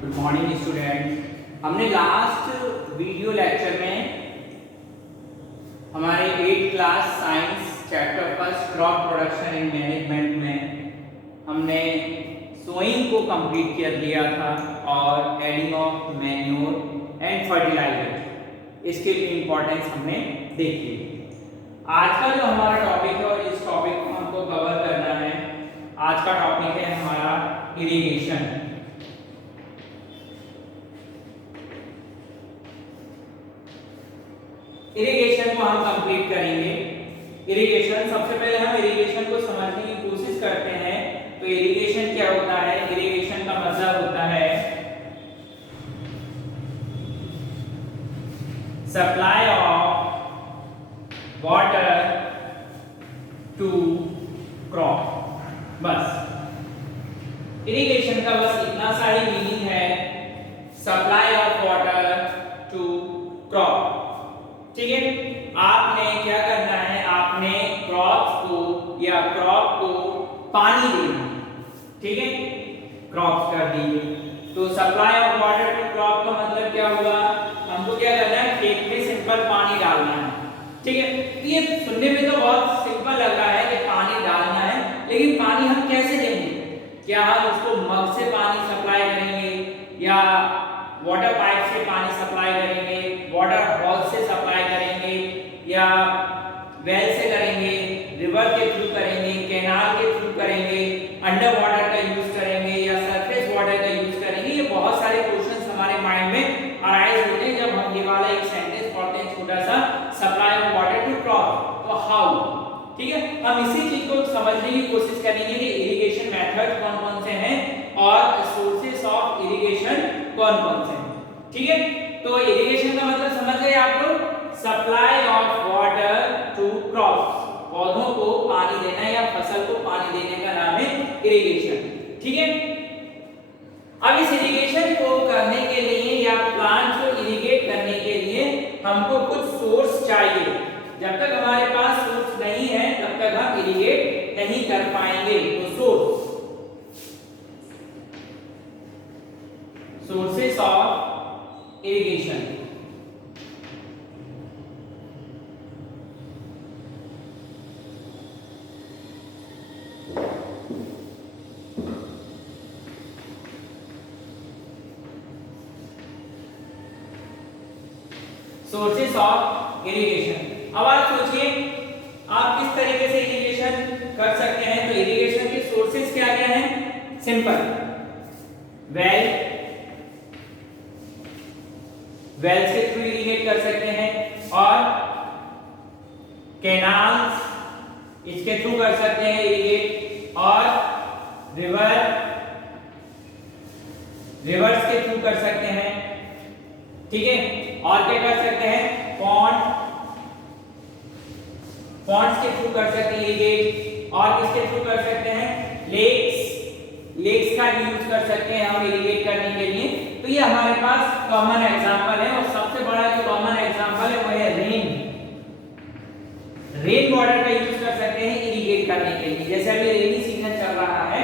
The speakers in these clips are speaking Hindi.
Good morning student. हमने लास्ट वीडियो लेक्चर में हमारे 8th class science chapter first crop production and management में हमने सोइंग को कंप्लीट कर लिया था और adding of manure and fertiliser, इसके इंपॉर्टेंस हमने देख ली। आज का जो हमारा टॉपिक है और इस टॉपिक को हमको कवर करना है, आज का टॉपिक है हमारा इरिगेशन। इरिगेशन को हम कंप्लीट करेंगे। इरिगेशन, सबसे पहले हम इरिगेशन को समझने की कोशिश करते हैं। तो इरिगेशन क्या होता है? इरिगेशन का मतलब होता है supply of water to crop. बस इरिगेशन का बस इतना सा ही मीनिंग है, supply of water to crop. ठीक है, आपने क्या करना है, आपने क्रॉप्स को या क्रॉप को पानी देना। ठीक है, क्रॉप्स कर दीजिए। तो supply of water to crop का मतलब क्या हुआ? हमको क्या करना है, खेत में सिंपल पानी डालना है। ठीक है, ये सुनने में तो बहुत सिंपल लग रहा है कि पानी डालना है, लेकिन पानी हम कैसे देंगे? क्या हम उसको मग से पानी सप्लाई करेंगे या वाटर पाइप से पानी सप्लाई करेंगे, वाटर हॉल से सप्लाई करेंगे या वेल से करेंगे, रिवर के थ्रू करेंगे, कैनाल के थ्रू करेंगे, अंडर वाटर का यूज करेंगे या सरफेस वाटर का यूज करेंगे? ये बहुत सारे क्वेश्चंस हमारे माइंड में अराइज होते हैं जब हम ये वाला एक सेंटेंस पढ़ते हैं, छोटा सा, supply of water to crop. तो हाउ? ठीक है, हम इसी चीज को समझने की कोशिश करेंगे कि इरिगेशन मेथड कौन-कौन से हैं और सोर्सेस ऑफ इरिगेशन कौन-कौन से हैं। ठीक है, तो इरिगेशन का मतलब समझ गए आप लोग? Supply of water to crops, पौधों को पानी देना या फसल को पानी देने का नाम है इरिगेशन। ठीक है, अब इस इरिगेशन को करने के लिए या प्लांट को इरिगेट करने के लिए हमको कुछ सोर्स चाहिए। जब तक हमारे पास सोर्स नहीं है तब तक हम इरिगेट नहीं कर पाएंगे। तो sources of irrigation, sources of irrigation. अब आप सोचिए आप किस तरीके से इरिगेशन कर सकते हैं। तो इरिगेशन के सोर्सेस क्या क्या हैं? सिंपल, वेल्स के थ्रू इरिगेट कर सकते हैं और कैनाल्स, इसके थ्रू कर सकते हैं इरिगेट, और रिवर्स के थ्रू कर सकते हैं। ठीक है, और क्या कर सकते हैं? पॉन्ड्स के थ्रू कर सकते हैं इरिगेट, और किसके थ्रू कर सकते हैं? लेक्स का यूज कर सकते हैं हम इरिगेट करने के लिए। तो ये हमारे पास कॉमन एग्जांपल है और सबसे बड़ा जो कॉमन एग्जांपल है वो है रेन वाटर का यूज कर सकते हैं इरिगेट करने के लिए। जैसे अभी रेनी सीजन चल रहा है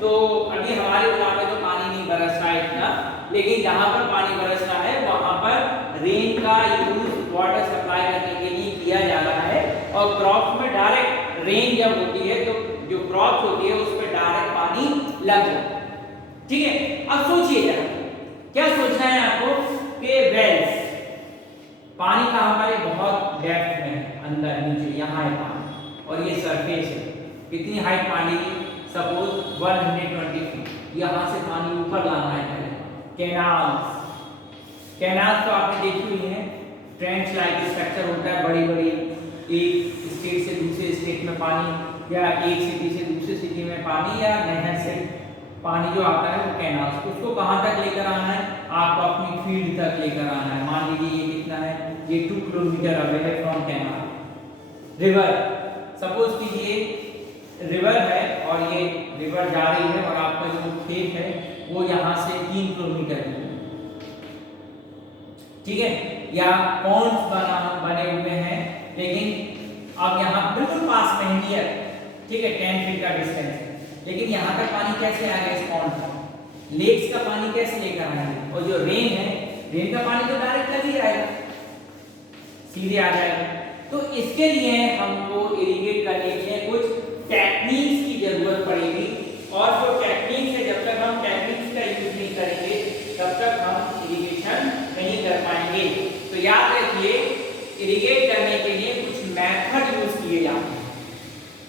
तो अभी हमारे गांव में तो पानी नहीं बरस रहा है इतना, लेकिन जहां पर पानी बरस रहा है वहां पर रेन का यूज वाटर सप्लाई करने के लिए किया जा रहा है और क्रॉप्स में डायरेक्ट रेन जब होती है तो जो क्रॉप्स होती है उस पर डायरेक्ट पानी लग जाता है। ठीक है, अब सोचिए जरा, क्या सोचना है आपको कि वेल्स, पानी कहां पर है? बहुत डेप्थ में, अंदर नीचे, यहाँ है पानी और ये सरफेस है। कितनी हाइट पानी की? Suppose 120 feet. यहाँ से पानी ऊपर लाना है पहले। कैनाल्स तो आपने देखी हुई है, ट्रेंच लाइक स्ट्रक्चर होता है, बड़ी बड़ी, एक स्टेट से दूसरे स्टेट में पानी या एक सिटी से दूसरी सिटी में पानी या नहर से पानी जो आता है वो कैनाल्स, उसको कहाँ तक लेकर आना है? आपको अपनी फील्ड तक लेकर आना है। मान लीजिए ये कितना है, ये 2 किलोमीटर अवे है फ्रॉम कैनाल। रिवर, सपोज कीजिए रिवर है और ये रिवर जा रही है और आपका जो खेत है वो यहाँ से 3 किलोमीटर है। ठीक है, या पॉन्ड्स बने हुए हैं, लेकिन अब यहाँ बिल्कुल पास में ही है। ठीक है, 10 फीट का डिस्टेंस है, लेकिन यहाँ तक पानी कैसे आ गया इस पॉन्ड तक? लेक्स का पानी कैसे लेकर आएंगे, और जो रेन है, रेन का पानी तो डायरेक्ट लग ही आएगा, सीधे आ जाएगा। तो इसके लिए हमको इरिगेट करने के लिए कुछ टेक्निक्स की जरूरत पड़ेगी, और जो टेक्निक्स है, जब तक हम टेक्निक्स का यूज नहीं करेंगे तब तक हम इरिगेशन नहीं कर पाएंगे। तो याद रखिए, इरिगेट करने के लिए कुछ मेथड यूज किए जाते हैं।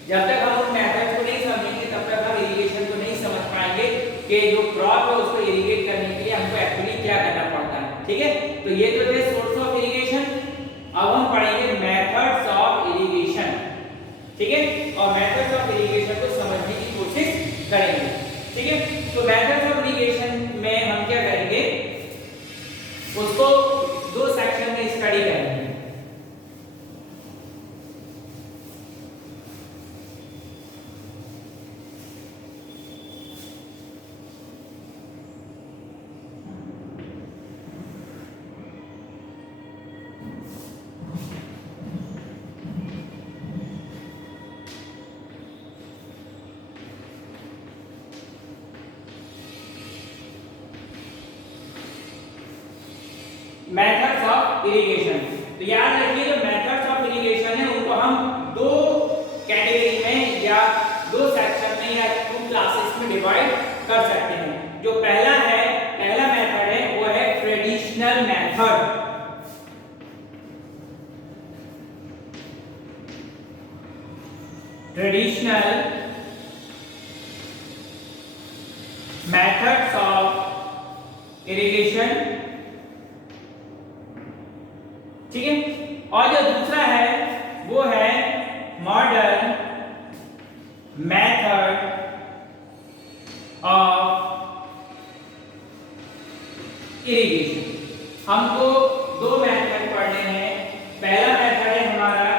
जब तक हम उन मेथड को नहीं समझेंगे तब तक हम इरिगेशन को नहीं समझ पाएंगे कि जो क्रॉप है उसको इरिगेट करने के लिए हमको एक्चुअली क्या करना पड़ता है। ठीक है, तो ये तो थे सोर्स ऑफ इरिगेशन। अब हम पढ़ेंगे मेथड्स ऑफ इरिगेशन। ठीक है, और मेथड्स ऑफ इरिगेशन को समझने की कोशिश करेंगे। ठीक है, तो मेथड्स ऑफ इरिगेशन में हम क्या करेंगे, उसको दो सेक्शन में स्टडी करेंगे। Methods of irrigation. तो याद रखिए, जो मेथड्स ऑफ इरिगेशन है उनको हम दो कैटेगरी में या दो सेक्शन में या टू क्लासेस में डिवाइड कर सकते हैं। जो पहला मेथड है वो है traditional method. Traditional methods of irrigation. ठीक है, और जो दूसरा है वो है मॉडर्न मेथड ऑफ इरिगेशन। हमको दो मेथड पढ़ने हैं। पहला मेथड है हमारा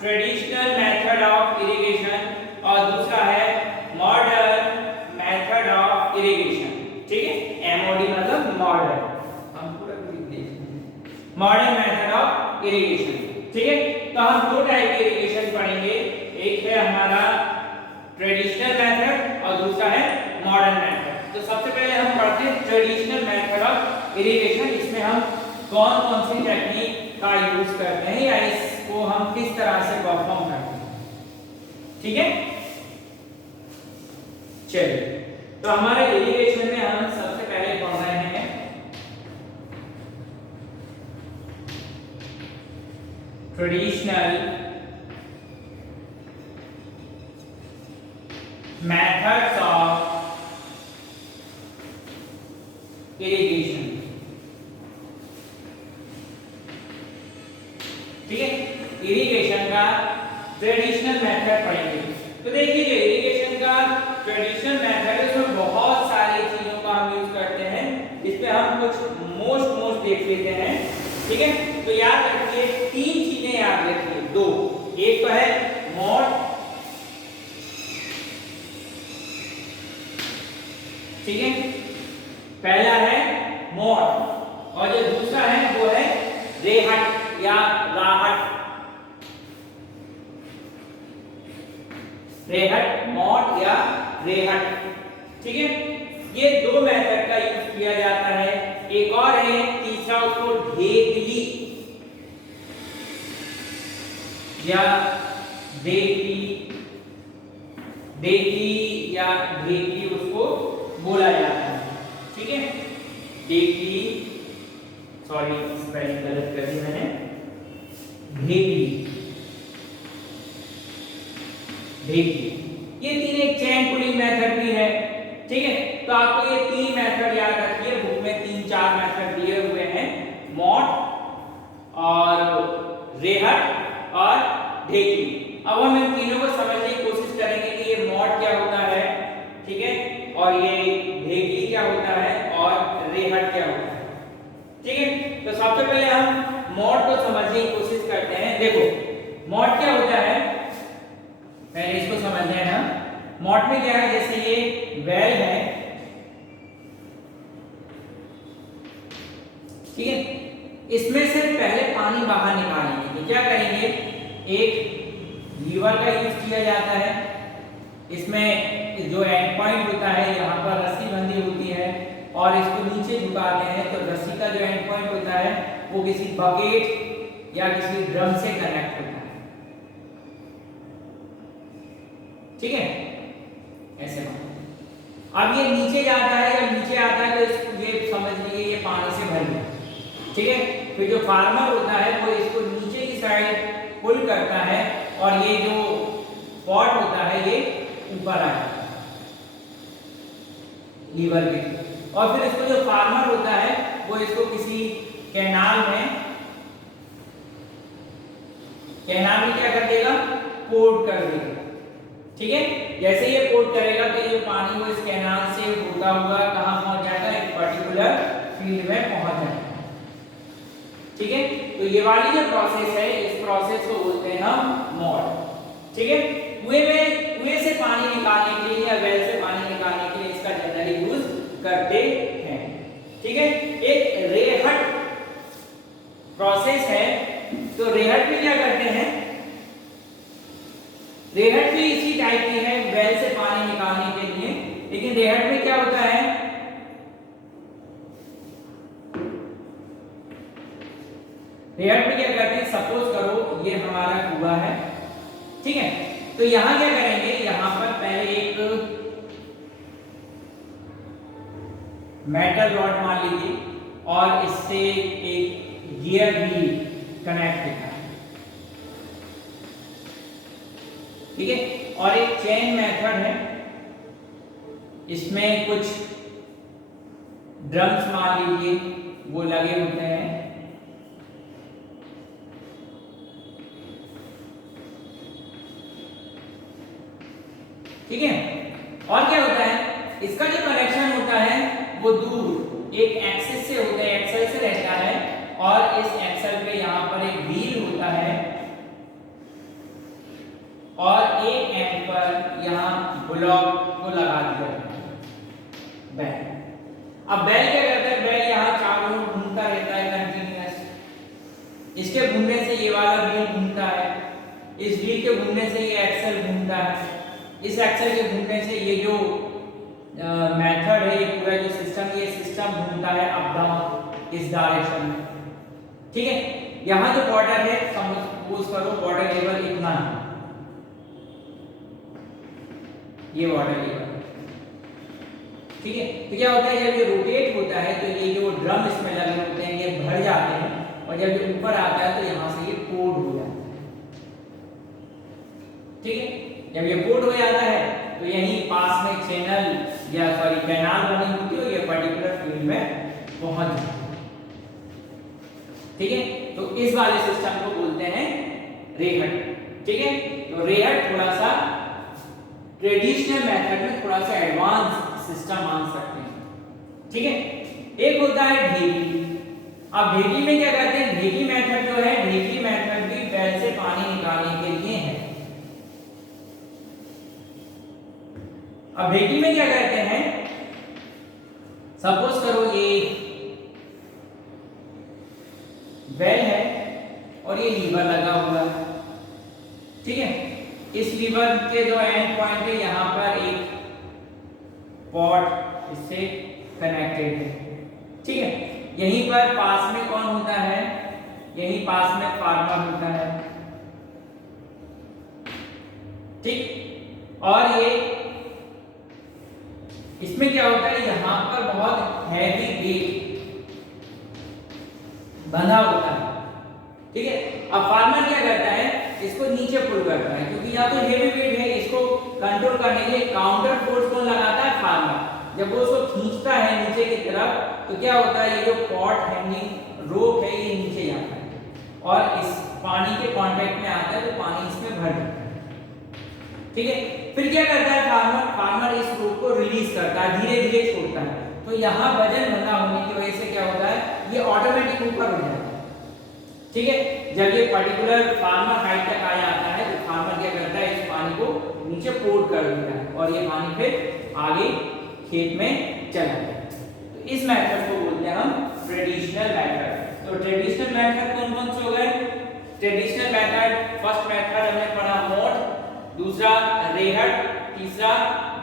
ट्रेडिशनल मेथड ऑफ इरिगेशन और दूसरा है मॉडर्न मेथड ऑफ इरिगेशन। ठीक है, एमओडी मतलब मॉडर्न, हम पूरा मॉडर्न मेथड ऑफ इरिगेशन। ठीक है, तो हम दो टाइप के इरिगेशन पढ़ेंगे, एक है हमारा ट्रेडिशनल मेथड और दूसरा है मॉडर्न मेथड। तो सबसे पहले हम पढ़ते हैं ट्रेडिशनल मेथड ऑफ इरिगेशन। इसमें हम कौन कौन सी टेक्निक का यूज करते हैं या इसको हम किस तरह से परफॉर्म करते हैं। ठीक है, चलिए, तो हमारे इरिगेशन में हम सबसे पहले पढ़ रहे हैं ट्रेडिशनल मेथड्स ऑफ इरिगेशन। ठीक है, इरिगेशन का ट्रेडिशनल मेथड पढ़ेंगे। तो देखिए, जो इरिगेशन का ट्रेडिशनल मेथड है उसमें बहुत सारी चीजों का हम यूज करते हैं। इस पे हम कुछ मोस्ट देख लेते हैं। ठीक है, तो याद रखिए, तीन चीजें याद रखिए, दो, एक तो है मोड, ठीक है, पहला है मोड, और जो दूसरा है वो है रेहट या राहट। रेहट, मोड या रेहट। ठीक है, ये दो मेथड का यूज किया जाता है। एक और है तीसरा, उसको ढेकली या ढेकली या ढेकली उसको बोला जाता है। ठीक है, ढेकली, सॉरी स्पेलिंग गलत कर दी मैंने, ढेकली। ये तीन एक चेन पुलिंग मेथड भी है। ठीक है, तो आपको ये तीन मेथड याद रखिए, बुक में 3-4 मेथड दिए हुए हैं, मोड और रेहट और ढेकली। अब हम इन तीनों को समझने की कोशिश करेंगे कि ये मोड क्या होता है, ठीक है, और ये ढेकली क्या होता है और रेहट क्या होता है। ठीक है, तो सबसे पहले हम मोड को समझने की कोशिश करते हैं। देखो, मोड क्या होता है, पहले इसको समझते हैं ना। मोड में क्या है, जैसे ये वेल है, ठीक है, इसमें से पहले पानी बाहर निकालेंगे। तो क्या करेंगे, एक लीवर का यूज किया जाता है। इसमें जो एंड पॉइंट होता है, यहाँ पर रस्सी बंधी होती है, और इसको नीचे झुकाते हैं तो रस्सी का जो एंड पॉइंट होता है वो किसी बकेट या किसी ड्रम से कनेक्ट होता है। ठीक है, ऐसे अब ये नीचे जाता है, जब नीचे आता है तो ये समझ लीजिए ये पानी से भर गया। ठीक है, फिर जो फार्मर होता है वो इसको नीचे की साइड पुल करता है और ये जो पॉट होता है ये ऊपर आ जाता है लीवर के, और फिर इसको जो फार्मर होता है वो इसको किसी कैनाल में क्या कर देगा, पोर्ट कर देगा। ठीक है, जैसे ये पोर्ट करेगा तो ये पानी वो इस कैनाल से होता हुआ कहां पहुंच जाएगा, एक पर्टिकुलर फील्ड में पहुंच जाएगा। ठीक है, तो ये वाली जो प्रोसेस है इस प्रोसेस को बोलते हैं हम मॉड। ठीक है, कुएं से पानी निकालने के लिए या वेल से पानी निकालने के लिए इसका जनरली यूज करते हैं। ठीक है, एक रेहट प्रोसेस है, तो रेहट में क्या करते हैं, रेहट भी इसी टाइप की है वेल से पानी निकालने के लिए, लेकिन रेहट में क्या होता है, रेहट में क्या करते हैं, सपोज करो ये हमारा कुआं है। ठीक है, तो यहां क्या करेंगे, यहां पर पहले एक मेटल रॉड मान लीजिए और इससे एक गियर व्हील कनेक्ट होता है। ठीक है, और एक चेन मेथड है, इसमें कुछ ड्रम्स मान लीजिए वो लगे होते हैं। ठीक है, और क्या होता है, इसका जो कनेक्शन होता है वो दूर एक एक्सिस से होता है, एक्सल से रहता है, और इस एक्सल पे यहाँ पर एक व्हील होता है और एक एंड पर यहाँ ब्लॉक को लगा दिया जाता है बैल। अब बैल क्या करता है, बैल यहाँ चारों ओर घूमता रहता है कंटिन्यूअस, इसके घूमने से ये वाला व्हील घूमता है, इस व्हील के घूमने से ये एक्सल घूमता है, इस एक्सल के घूमने से ये जो मेथड है, ये पूरा जो सिस्टम, ये सिस्टम घूमता है अप डाउन इस डायरेक्शन में। ठीक है, यहाँ जो वाटर है सपोज करो वाटर लेवल इतना है, ये वाटर लेवल। ठीक है, तो क्या होता है, जब ये रोटेट होता है तो ये जो ड्रम इसमें लगे होते हैं ये भर जाते हैं, और जब ये ऊपर आता है तो यहाँ से ये पोर्ट हो जाता है। ठीक है, जब ये पोर्ट हो जाता है तो यहीं पास में चैनल या सॉरी कैनाल बनी होती है, ये पर्टिकुलर फील्ड में पहुंच जाती है। ठीक है, तो इस वाले सिस्टम को बोलते हैं रेहट। ठीक है, तो रेहट थोड़ा सा ट्रेडिशनल मेथड में थोड़ा सा एडवांस सिस्टम मान सकते हैं। ठीक है, एक होता है ढेकी। अब ढेकी में क्या करते हैं, ढेकी मेथड जो है, ढेकी मेथड भी बैल से पानी निकालने के लिए है। अब ढेकी में क्या करते हैं, सपोज करो ये वेल है और ये लीवर लगा हुआ है। ठीक है, इस लीवर के जो एंड पॉइंट है यहाँ पर एक पॉट इससे कनेक्टेड है। ठीक है, यहीं पर पास में कौन होता है, यहीं पास में फार्मर होता है। ठीक, और ये इसमें क्या होता है, यहाँ पर बहुत हैवी वेट बंधा होता है। ठीक है, अब फार्मर क्या करता है, इसको नीचे पुल करता है, क्योंकि यहाँ तो हेवी वेट है, इसको कंट्रोल करने के लिए काउंटर फोर्स कौन लगाता है, फार्मर। जब वो उसको खींचता है नीचे की तरफ तो क्या होता है, ये जो पॉट हैंगिंग रोप है ये नीचे जाता है और इस पानी के कांटेक्ट में आता है, तो पानी इसमें भर जाता है। ठीक है, फिर क्या करता है फार्मर इस रोप को रिलीज करता है, धीरे धीरे छोड़ता है, तो यहाँ वजन बंधा होने की वजह से क्या होता है, ये ऑटोमेटिक ऊपर हो जाता है। ठीक है, जब ये पर्टिकुलर फार्मर हाइट तक आ जाता है तो फार्मर क्या करता है, इस पानी को नीचे पोर्ट कर देता है और ये पानी फिर आगे खेत में चला जाता है। तो इस मेथड को बोलते हैं हम ट्रेडिशनल मेथड। तो ट्रेडिशनल मेथड कौन कौन से हो गए, ट्रेडिशनल मेथड, फर्स्ट मेथड हमने पढ़ा मोट, दूसरा रेहट, तीसरा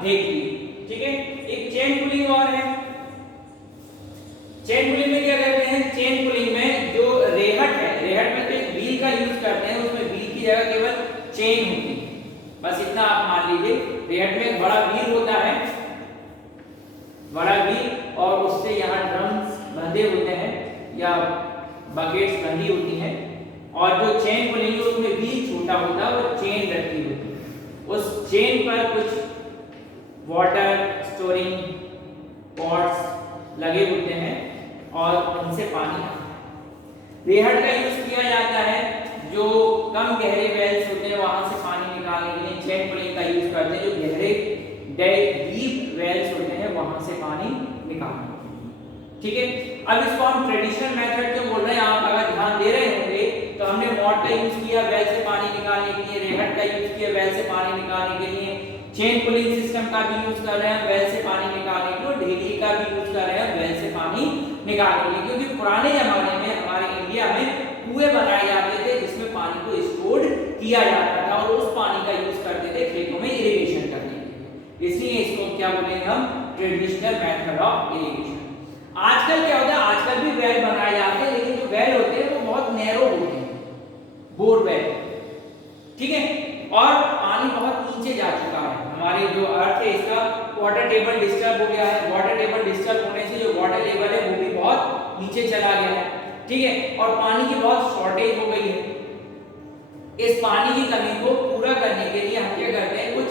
ढेकी। ठीक है, एक चेन पुलिंग और है, चेन पुलिंग में क्या करते हैं, चेन पुलिंग में जो रेहट है, रेहट में तो एक व्हील का यूज करते हैं, उसमें व्हील की जगह केवल चेन होती है, बस इतना आप मान लीजिए। रेहट में एक बड़ा व्हील होता है, बड़ा व्हील, और उससे यहाँ ड्रम्स बंधे होते हैं या बकेट्स बंधी होती हैं, और जो चेन पुलिंग है उसमें व्हील छोटा होता है, वो चेन रखी होती है, उस चेन पर कुछ वाटर स्टोरिंग पॉट्स लगे होते हैं और उनसे पानी आता है। रेहट का यूज किया जाता है जो कम गहरे वेल्स होते हैं वहां से पानी निकालने के लिए, चेन पुलिंग का यूज करते हैं जो गहरे डीप वेल्स होते हैं वहां से पानी निकालने। ठीक है, अब इसको हम ट्रेडिशनल मेथड क्यों बोल रहे हैं, आप अगर ध्यान दे रहे होंगे तो हमने मॉड का यूज किया वेल से पानी निकालने के लिए, रेहट का यूज किया वेल से पानी निकालने के लिए, चेन पुलिंग सिस्टम का भी यूज कर रहे हैं वेल से पानी निकालने के लिए, ढेली का भी यूज कर रहे हैं वेल से पानी निकालने के लिए, क्योंकि पुराने जमाने में हमारे इंडिया में कुएं बनाए जाते थे जिसमें पानी को स्टोर किया जाता था और उस पानी का यूज करते थे खेतों में इरिगेशन करने के लिए, इसलिए इसको क्या बोलेंगे हम, ट्रेडिशनल मेथड ऑफ इरिगेशन। आजकल क्या होता है, आजकल भी वेल बनाए जाते हैं लेकिन जो वेल होते हैं वो बहुत नैरो होते हैं, बोरवेल, ठीक है, और पानी बहुत नीचे जा चुका है, हमारी जो अर्थ है इसका वाटर टेबल डिस्टर्ब हो गया है, वाटर टेबल डिस्टर्ब होने से जो वाटर लेवल है वो भी बहुत नीचे चला गया है, ठीक है, और पानी की बहुत शॉर्टेज हो गई है। इस पानी की कमी को पूरा करने के लिए हम क्या करते हैं, कुछ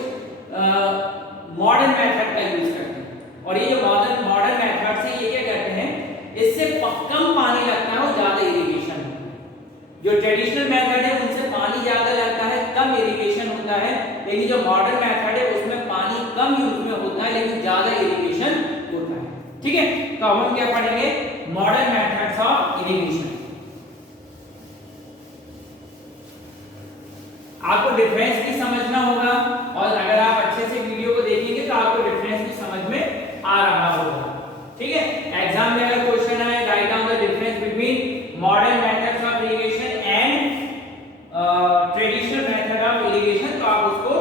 मॉडर्न मेथड का यूज करते हैं, और ये जो मॉडर्न मेथड्स हैं ये क्या करते हैं, इससे कम पानी लगता है और ज्यादा इरिगेशन होता है। जो ट्रेडिशनल मेथड है उनसे पानी ज्यादा लगता है, कम इरिगेशन होता है, लेकिन जो मॉडर्न मेथड है उसमें पानी कम यूज में होता है लेकिन ज्यादा इरिगेशन होता है। ठीक है, तो अब हम क्या पढ़ेंगे, मॉडर्न मेथड्स ऑफ इरिगेशन। आपको डिफरेंस भी समझना होगा, और अगर आप अच्छे से वीडियो को देखेंगे तो आपको डिफरेंस भी समझ में आ रहा होगा। ठीक है, एग्जाम में अगर क्वेश्चन आए write down the difference between modern methods of irrigation and traditional method of irrigation, तो आप उसको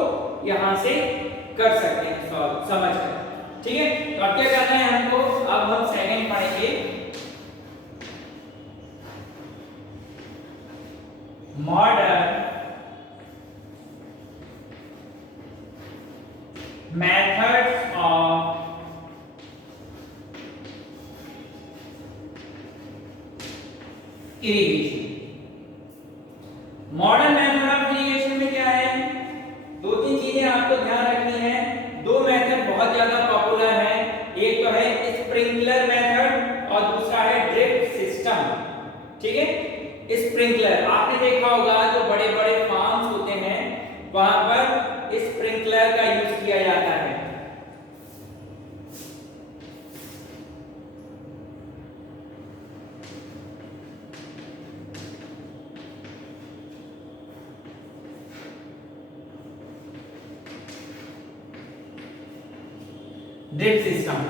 यहां से कर सकते हैं सॉल्व समझ कर। ठीक है, तो अब क्या करना है हमको, अब हम सेकंड पढ़ेंगे, modern methods of irrigation। Modern method of irrigation में क्या है, दो तीन चीजें आपको ध्यान रखनी है। दो मेथड बहुत ज्यादा पॉपुलर है, एक तो है स्प्रिंकलर मेथड और दूसरा है ड्रिप सिस्टम। ठीक है, स्प्रिंकलर आपने देखा होगा जो बड़े बड़े फार्म्स होते हैं वहां पर स्प्रिंकलर का यूज किया जाता है। ड्रिप सिस्टम,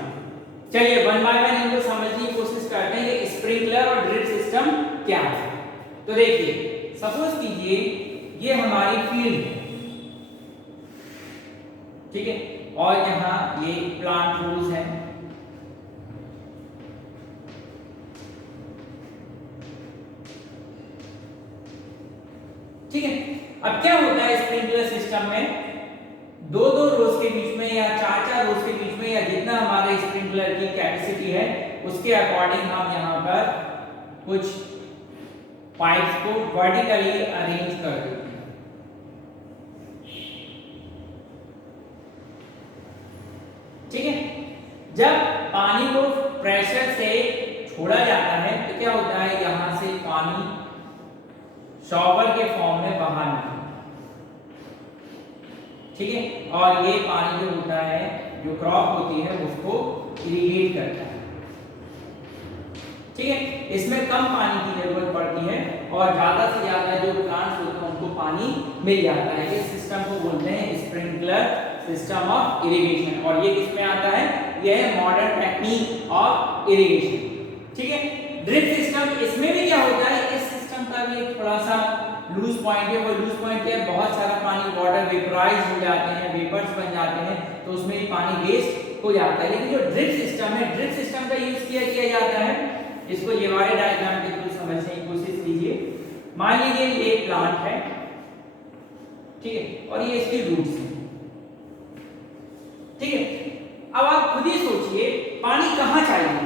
चलिए वन बाय वन इनको समझने की कोशिश करते हैं कि स्प्रिंकलर और ड्रिप सिस्टम क्या है। तो देखिए, सपोज कीजिए ये हमारी फील्ड है, ठीक है, और यहाँ ये प्लांट रोज है, ठीक है। अब क्या होता है स्प्रिंकलर सिस्टम में, दो दो रोज के बीच में या चार चार रोज के बीच में या जितना हमारे स्प्रिंकलर की कैपेसिटी है उसके अकॉर्डिंग हम यहाँ पर कुछ पाइप्स को वर्टिकली अरेंज कर देते हैं। ठीक है, जब पानी को प्रेशर से छोड़ा जाता है तो क्या होता है, यहां से पानी शॉवर के फॉर्म में बाहर निकलता है। ठीक है, और ये पानी जो होता है, जो क्रॉप होती है उसको इरिगेट करता है। ठीक है, इसमें कम पानी की जरूरत पड़ती है और ज्यादा से ज्यादा जो प्लांट्स होते हैं उनको पानी मिल जाता है। इस सिस्टम को बोलते हैं स्प्रिंकलर सिस्टम ऑफ इरिगेशन, और ये किसमें आता है, यह है मॉडर्न टेक्निक ऑफ इरिगेशन। ठीक है, ड्रिप सिस्टम, इसमें भी क्या होता है, इस सिस्टम का भी थोड़ा सा लूज पॉइंट है। वो लूज पॉइंट है, बहुत सारा पानी वाटर वेपराइज हो जाते हैं, वेपर्स बन जाते हैं, तो उसमें भी पानी वेस्ट हो जाता है। लेकिन जो ड्रिप सिस्टम है, ड्रिप सिस्टम का यूज किया जाता है। इसको ये वाले डायग्राम के थ्रू समझने की कोशिश कीजिए। मान लीजिए ये एक प्लांट है, ठीक है, और ये इसकी रूट्स है, ठीक है। अब आप खुद ही सोचिए पानी कहाँ चाहिए?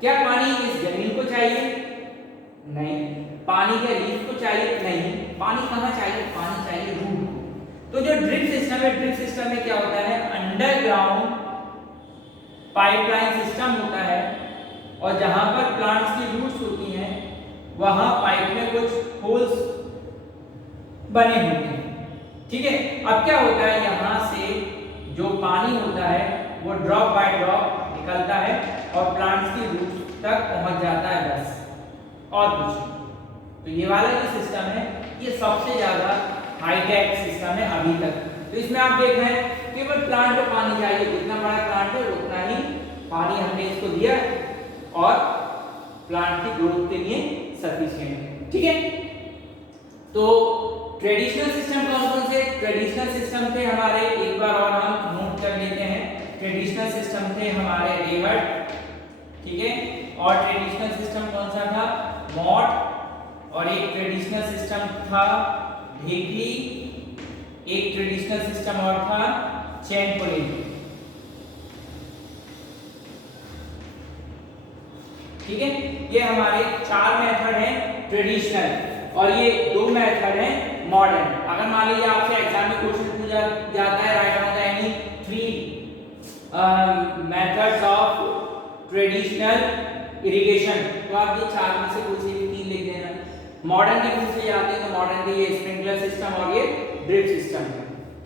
क्या पानी इस जमीन को चाहिए? नहीं। पानी क्या लीफ को चाहिए? नहीं। पानी कहाँ चाहिए? पानी चाहिए रूट को। तो जो ड्रिप सिस्टम है, ड्रिप सिस्टम में क्या होता है? अंडरग्राउंड पाइपलाइन सिस्टम होता है, और जहां पर प्लांट्स की रूट्स होती हैं वहां पाइप में कुछ होल्स बने होते हैं, ठीक है। अब क्या होता है, यहां से जो पानी होता है वो ड्रॉप बाय ड्रॉप निकलता है और प्लांट्स की रूट्स तक पहुंच जाता है, बस और कुछ नहीं। तो ये वाला जो सिस्टम है ये सबसे ज्यादा हाईटेक सिस्टम है अभी तक। तो इसमें आप देख रहे हैं केवल प्लांट को पानी चाहिए, जितना बड़ा प्लांट है उतना ही पानी हमने इसको दिया और प्लांट की ग्रोथ के लिए सफिशिएंट है, ठीक है। तो ट्रेडिशनल सिस्टम कौन कौन से? ट्रेडिशनल सिस्टम थे हमारे, एक बार और हम नोट कर लेते हैं। ट्रेडिशनल सिस्टम थे हमारे रेवट, ठीक है, और ट्रेडिशनल सिस्टम कौन सा था? मॉट, और एक ट्रेडिशनल सिस्टम था ढेकली, एक ट्रेडिशनल सिस्टम और था चैन पुलिंग, ठीक है। ये हमारे 4 मेथड हैं ट्रेडिशनल, और ये 2 मेथड हैं मॉडर्न। अगर मान लीजिए आपसे एग्जाम में क्वेश्चन पूछा जाता है write down the any 3 methods of traditional irrigation, तो आप ये 4 में से कोई से भी 3 लिख देना। मॉडर्न के पूछे जाते हैं तो मॉडर्न के ये स्प्रिंकलर सिस्टम और ये ड्रिप सिस्टम,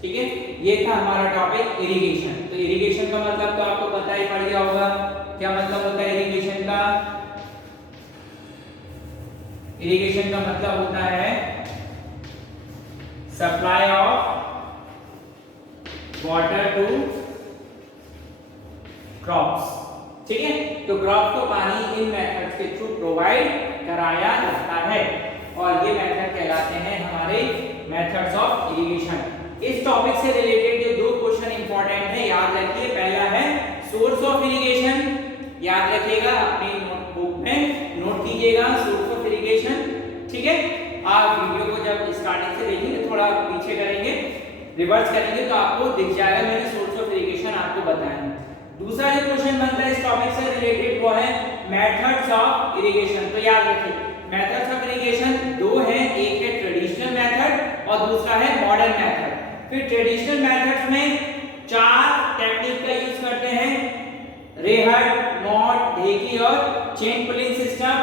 ठीक है। ये था हमारा टॉपिक इरिगेशन। तो इरिगेशन का मतलब तो आपको पता ही पड़ गया होगा, क्या मतलब होता है इरिगेशन का? इरिगेशन का मतलब होता है supply of water to crops, ठीक है। तो क्रॉप को पानी इन मेथड्स के थ्रू प्रोवाइड कराया जाता है, और ये मेथड कहलाते हैं हमारे मेथड्स ऑफ इरिगेशन। इस टॉपिक से रिलेटेड जो 2 क्वेश्चन इंपॉर्टेंट है याद रखिए। पहला है सोर्स ऑफ इरिगेशन, याद रखिएगा, अपनी नोटबुक में नोट कीजिएगा सोर्स ऑफ इरिगेशन, ठीक है। आप वीडियो को जब स्टार्टिंग से देखेंगे, थोड़ा पीछे करेंगे, रिवर्स करेंगे, तो आपको दिख जाएगा मैंने सोर्स ऑफ इरिगेशन आपको बताया। दूसरा जो क्वेश्चन बनता है इस टॉपिक से रिलेटेड वो है मेथड्स ऑफ इरिगेशन। तो याद रखिए मेथड्स ऑफ इरिगेशन 2 हैं, एक है ट्रेडिशनल मेथड और दूसरा है मॉडर्न मेथड। फिर ट्रेडिशनल मेथड्स में 4 टेक्निक का यूज करते हैं, रेहट, मॉट, ढेकी और चेन पुलिंग सिस्टम।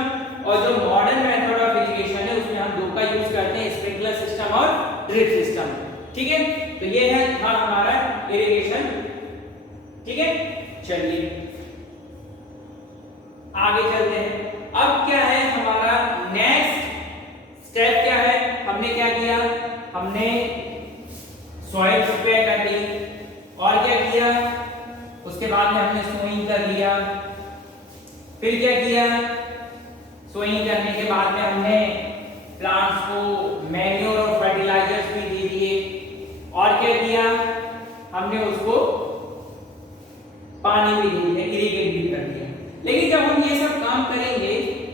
और जो मॉडर्न मेथड ऑफ इरिगेशन है उसमें हम 2 का यूज करते हैं, स्प्रिंकलर सिस्टम और ड्रिप सिस्टम, ठीक है। तो ये है था हमारा इरिगेशन, ठीक है। चलिए आगे चलते हैं। अब क्या है हमारा नेक्स्ट स्टेप क्या है? हमने क्या किया? हमने सॉइल प्रिपेयर कर ली, और क्या किया? उसके बाद में हमने सोइंग कर लिया। फिर क्या किया? सोइंग करने के बाद में हमने प्लांट्स को मैन्योर और फर्टिलाइजर्स भी दे दिए, और क्या किया? हमने उसको पानी भी दे दिया, इरिगेट भी कर दिया। लेकिन जब हम ये सब काम करेंगे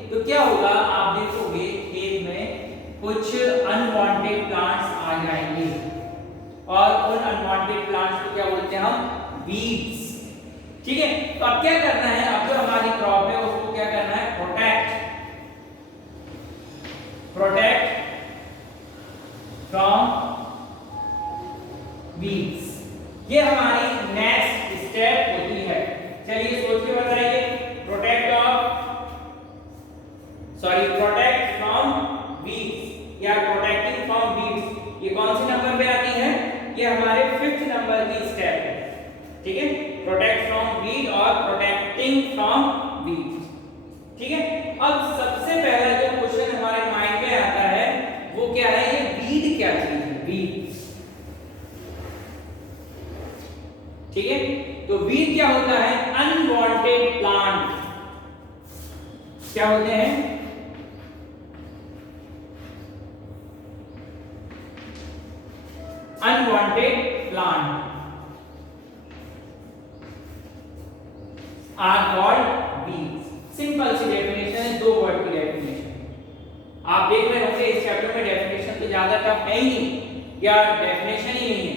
तो क्या होगा? आप देखोगे खेत में कुछ अनवांटेड प्लांट्स आ जाएंगे, और उन अनवांटेड प्लांट्स को क्या बोलते हैं हम? वीड्स, ठीक है। तो अब क्या करना है? अब जो हमारी क्रॉप है उसको क्या करना है? Protect from weeds. ये हमारी नेक्स्ट स्टेप होती है। चलिए सोच के बताइए, प्रोटेक्ट फ्रॉम वीड्स या प्रोटेक्टिंग फ्रॉम वीड्स, ये कौन से नंबर पे आती है? ये हमारे 5th नंबर की स्टेप है, ठीक है। प्रोटेक्ट फ्रॉम वीड और प्रोटेक्टिंग फ्रॉम वीड्स, ठीक है। अब सबसे पहला जो क्वेश्चन हमारे माइंड में आता है वो क्या है? ये वीड क्या चीज है? वीड, ठीक है। तो वीड क्या होता है? Unwanted plant. क्या होते हैं? Unwanted plant. Are called weeds. Simple सी डेफिनेशन है, दो वर्ड की डेफिनेशन। आप देख रहे होंगे इस चैप्टर में डेफिनेशन तो ज्यादा टफ है ही नहीं, या डेफिनेशन ही नहीं है।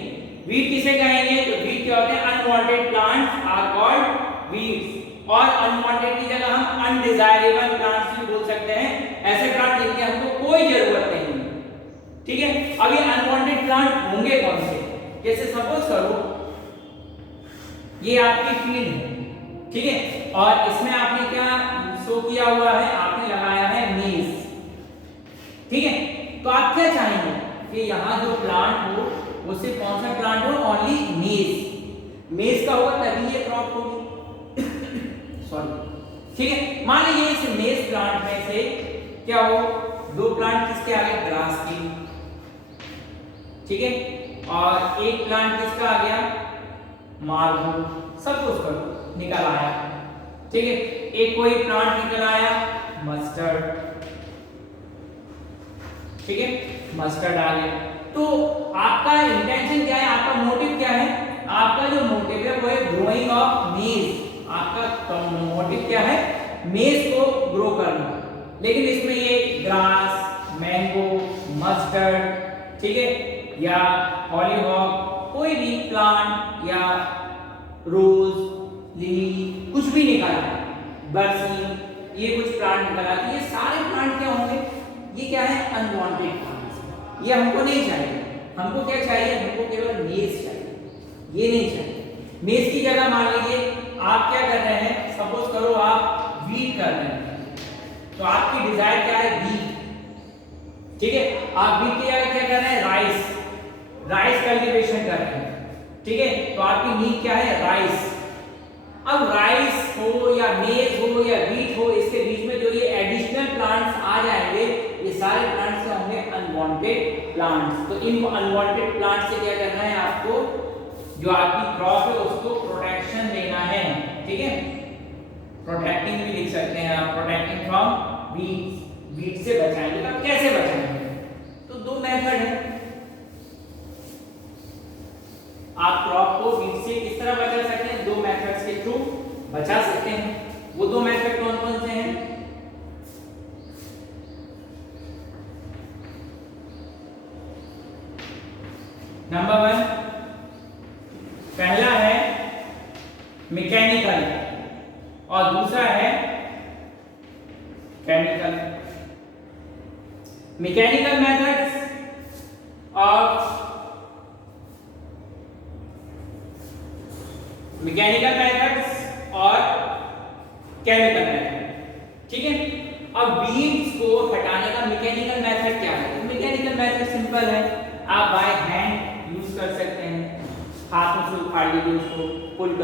वीड किसे कहेंगे? तो वीड क्या होते हैं? Unwanted plants are called weeds. और अनवांटेड की जगह हम अनडिजायरेबल प्लांट्स भी बोल सकते हैं, ऐसे प्लांट जिनकी हमको कोई जरूरत नहीं है। ठीक है, अब ये अनवांटेड प्लांट होंगे कौन से? जैसे सपोज करो ये आपकी फील्ड है, ठीक है, और इसमें आपने क्या शो किया हुआ है? आपने लगाया है मेज, ठीक है। तो आप क्या चाहेंगे कि यहाँ जो प्लांट हो वो सिर्फ कौन सा प्लांट हो? ओनली मेज। मेज का होगा तभी ये क्रॉप होगी। सॉरी, ठीक है। मान लीजिए इस मेज प्लांट में से क्या हो? दो प्लांट किसके आ गए? ग्रास के, ठीक है, और एक प्लांट किसका आ गया? मार्गो। सब कुछ करो, निकल आया, ठीक है। एक कोई प्लांट निकल आया मस्टर्ड, ठीक है, मस्टर्ड आ गया। तो आपका इंटेंशन क्या है? आपका मोटिव क्या है? आपका जो मोटिव है वो है ग्रोइंग ऑफ मेज। आपका मोटिव क्या है? मेज को ग्रो करना। लेकिन इसमें ये ग्रास, मैंगो, मस्टर्ड, ठीक है, या हॉलीहॉक, कोई भी प्लांट या रोज, लिली, कुछ भी निकाला, बरसीम, ये कुछ प्लांट निकाला, तो ये सारे प्लांट क्या होंगे? ये क्या है? Unwanted plants. ये हमको नहीं चाहिए। हमको क्या चाहिए? हमको केवल मेज चाहिए, ये नहीं चाहिए। मेज की जगह मान लीजिए आप क्या कर रहे हैं? सपोज करो आप वीट कर रहे हैं, तो आपकी डिजायर क्या है? वीट, ठीक है। आप वीट की जगह क्या कर रहे हैं? राइस कल्टीवेशन कर रहे हैं, ठीक है। तो आपकी नीड क्या है? राइस। अब राइस हो या मेज हो या वीट हो, इसके बीच में जो ये एडिशनल प्लांट्स आ जाएंगे, ये सारे प्लांट्स क्या होंगे? Unwanted plants. तो इन अनवांटेड प्लांट्स से क्या करना है आपको? जो आपकी क्रॉप है उसको प्रोटेक्शन देना है, ठीक है। प्रोटेक्टिंग भी लिख सकते हैं आप, प्रोटेक्टिंग फ्रॉम वीड्स, वीड से बचाएंगे। तो कैसे बचाएंगे? तो दो मेथड है। आप क्रॉप को वीड से किस तरह बचा सकते हैं? दो मेथड्स के थ्रू बचा सकते हैं। वो दो मेथड कौन कौन से हैं? नंबर 1, पहला है मैकेनिकल और दूसरा है केमिकल। मैकेनिकल मेथड्स और केमिकल मेथड, ठीक है। अब बीड्स को हटाने का मैकेनिकल मेथड क्या है? तो मैकेनिकल मेथड सिंपल है, आप बाय हैंड यूज कर सकते हैं, हाथों से उखाड़ लीजिए उसको, पुल कर